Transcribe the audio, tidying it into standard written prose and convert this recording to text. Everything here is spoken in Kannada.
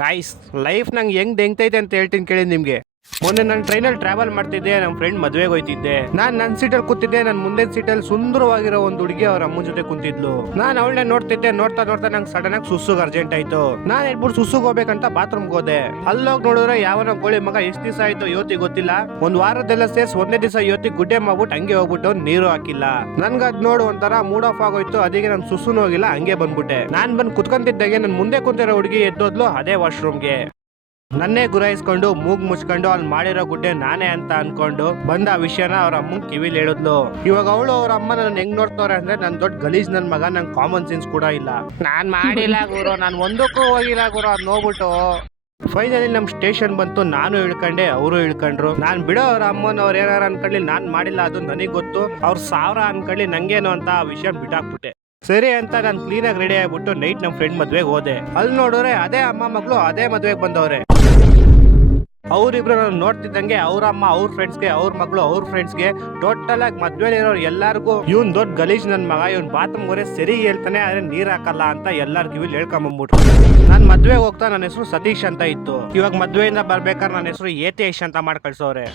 ಗಾಯ್ಸ್, ಲೈಫ್ ನಂಗೆ ಹೆಂಗ್ ದೆಂಗ್ತೈತೆ ಅಂತ ಹೇಳ್ತೀನಿ ಕೇಳಿ ನಿಮ್ಗೆ. ಮೊನ್ನೆ ನಾನು ಟ್ರೈನಲ್ಲಿ ಟ್ರಾವೆಲ್ ಮಾಡ್ತಿದ್ದೆ, ನಮ್ಮ ಫ್ರೆಂಡ್ ಮದ್ವೆಗೆ ಹೋಯ್ತಿದ್ದೆ. ನನ್ನ ಸೀಟಲ್ಲಿ ಕೂತಿದ್ದೆ. ನನ್ನ ಮುಂದಿನ ಸೀಟಲ್ಲಿ ಸುಂದರವಾಗಿರೋ ಒಂದು ಹುಡುಗಿ ಅವ್ರ ಅಮ್ಮನ ಜೊತೆ ಕುಂತಿದ್ಲು. ನಾನು ಅವಳನ್ನ ನೋಡ್ತಿದ್ದೆ. ನೋಡ್ತಾ ನೋಡ್ತಾ ನಂಗೆ ಸಡನ್ ಆಗಿ ಸುಸ್ಸುಗ್ ಅರ್ಜೆಂಟ್ ಆಯ್ತು. ನಾನು ಹೇಳ್ಬಿಟ್ಟು ಸುಸ್ಸುಗ್ ಹೋಗ್ಬೇಕಂತ ಬಾತ್ರೂಮ್ಗೆ ಹೋದೆ. ಅಲ್ಲೋಗಿ ನೋಡಿದ್ರೆ ಯಾವನ ಗೋಳಿ ಮಗ ಎಷ್ಟು ದಿವಸ ಆಯ್ತು ಯೋತಿ ಗೊತ್ತಿಲ್ಲ, ಒಂದ್ ವಾರದೆಲ್ಲ ಸೇರ್ಸ್ ಒಂದೇ ದಿವಸ ಯೋತಿ ಗುಡ್ಡೆ ಮಾಡ್ಬಿಟ್ಟು ಹಂಗೆ ಹೋಗ್ಬಿಟ್ಟು ನೀರು ಹಾಕಿಲ್ಲ. ನನ್ಗದ್ ನೋಡು ಒಂಥರ ಮೂಡ್ ಆಫ್ ಆಗೋಯ್ತು. ಅದಕ್ಕೆ ನಾನು ಸುಸ್ಸುನು ಹೋಗಿಲ್ಲ, ಹಂಗೆ ಬಂದ್ಬಿಟ್ಟೆ. ನಾನ್ ಬಂದ್ ಕುತ್ಕೊಂತಿದ್ದಾಗೆ ನನ್ ಮುಂದೆ ಕುಂತಿರೋ ಹುಡುಗಿ ಎದ್ದೋದ್ಲು ಅದೇ ವಾಶ್ರೂಮ್ಗೆ. ನನ್ನೇ ಗುರಾಯಿಸ್ಕೊಂಡು ಮೂಗ್ ಮುಚ್ಕೊಂಡು ಅಲ್ಲಿ ಮಾಡಿರೋ ಗುಡ್ಡೆ ನಾನೇ ಅಂತ ಅನ್ಕೊಂಡು ಬಂದ ಆ ವಿಷಯನ ಅವ್ರ ಅಮ್ಮಂಗ್ ಕಿವಿಲ್ ಹೇಳಿದ್ಲು. ಇವಾಗ ಅವಳು ಅವ್ರ ಅಮ್ಮ ನನ್ನ ಹೆಂಗ್ ನೋಡ್ತವ್ರೆ ಅಂದ್ರೆ ನನ್ ದೊಡ್ಡ ಗಲೀಜ್ ನನ್ ಮಗ, ನಂಗೆ ಕಾಮನ್ ಸೆನ್ಸ್ ಕೂಡ ಇಲ್ಲ. ನಾನ್ ಮಾಡಿಲ್ಲ ಗುರು, ನಾನ್ ಒಂದಕ್ಕೂ ಹೋಗಿಲ್ಲ ಗುರು. ಅದ್ ನೋಡ್ಬಿಟ್ಟು ಫೈನಲಿ ನಮ್ ಸ್ಟೇಷನ್ ಬಂತು. ನಾನು ಇಳ್ಕೊಂಡೆ, ಅವರು ಇಳ್ಕೊಂಡ್ರು. ನಾನ್ ಬಿಡೋ ಅವ್ರ ಅಮ್ಮನ ಅವ್ರ ಏನಾರ ಅನ್ಕೊಳ್ಳಿ, ನಾನ್ ಮಾಡಿಲ್ಲ ಅದು ನನಗ್ ಗೊತ್ತು. ಅವ್ರ ಸಾವಿರ ಅನ್ಕೊಳ್ಳಿ, ನಂಗೇನು ಅಂತ ಆ ವಿಷಯ ಬಿಟ್ಟಾಕ್ಬಿಟ್ಟೆ. ಸರಿ ಅಂತ ನಾನು ಕ್ಲೀನಾಗಿ ರೆಡಿ ಆಗ್ಬಿಟ್ಟು ನೈಟ್ ನಮ್ಮ ಫ್ರೆಂಡ್ ಮದ್ವೆಗೆ ಹೋದೆ. ಅಲ್ಲಿ ನೋಡಿದ್ರೆ ಅದೇ ಅಮ್ಮ ಮಗಳು ಅದೇ ಮದ್ವೆಗೆ ಬಂದವ್ರೆ. ಅವ್ರಿಬ್ರು ನಾನು ನೋಡ್ತಿದ್ದಂಗೆ ಅವ್ರ ಅಮ್ಮ ಅವ್ರ ಫ್ರೆಂಡ್ಸ್ಗೆ, ಅವ್ರ ಮಗಳು ಅವ್ರ ಫ್ರೆಂಡ್ಸ್ಗೆ, ಟೋಟಲ್ ಆಗಿ ಮದ್ವೆಲಿ ಇರೋರು ಎಲ್ಲಾರ್ಗು ಇವ್ನ್ ದೊಡ್ಡ ಗಲೀಜ್ ನನ್ ಮಗ, ಇವ್ನ್ ಬಾತ್ರೂಮ್ ಹೋರೆ ಸರಿ ಹೇಳ್ತಾನೆ ಆದ್ರೆ ನೀರ್ ಹಾಕಲ್ಲ ಅಂತ ಎಲ್ಲಾರ್ ಕಿವಿಲ್ ಹೇಳ್ಕೊಂಬಂದ್ಬಿಟ್ರು. ನಾನ್ ಮದ್ವೆಗೆ ಹೋಗ್ತಾ ನನ್ನ ಹೆಸರು ಸತೀಶ್ ಅಂತ ಇತ್ತು. ಇವಾಗ ಮದ್ವೆಯಿಂದ ಬರ್ಬೇಕಾದ್ರೆ ನನ್ನ ಹೆಸರು ಏತೇಶ್ ಅಂತ ಮಾಡಿ ಕಳ್ಸೋರೆ.